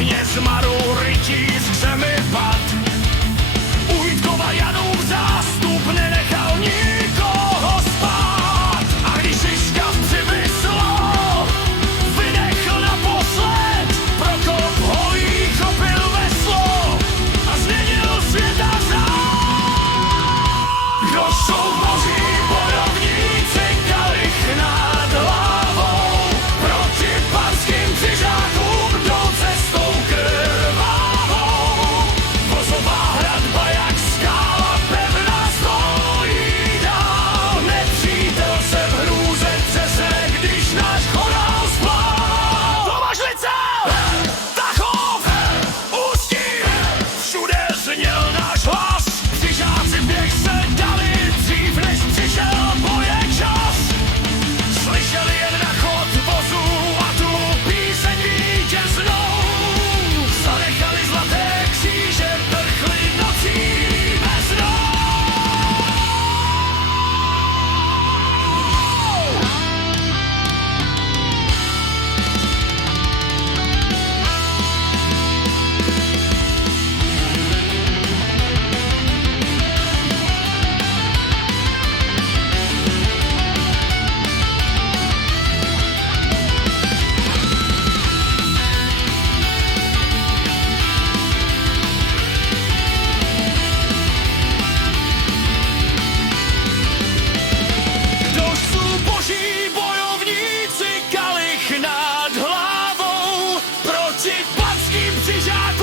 ohně zmaru rytíř k zemi pad. U Vítkova Janův zástup nenechal nikoho spát. A když Žižka přivislo, vydechl naposled, Prokop ho jí chopil veslo a změnil světa řád. Kdo jsou moří bojovníci, kalich nad hlavou, proti panským křižákům jdou cestou krvavou. Vozová hradba jak skála pevná stojí dál, nepřítel se v hrůze třese, když náš chorál splál. Domažlice, Tachov, Ústí, všude zněl náš hlas. Křižáci běh se dali dřív, než přišel boje čas. Slyšeli jen na chod vozu a tu píseň vítěznou. Zanechali zlaté kříže, prchli nocí beznou. Kdo jsou boží bojovníci, kalich nad hlavou, proti panským křižákům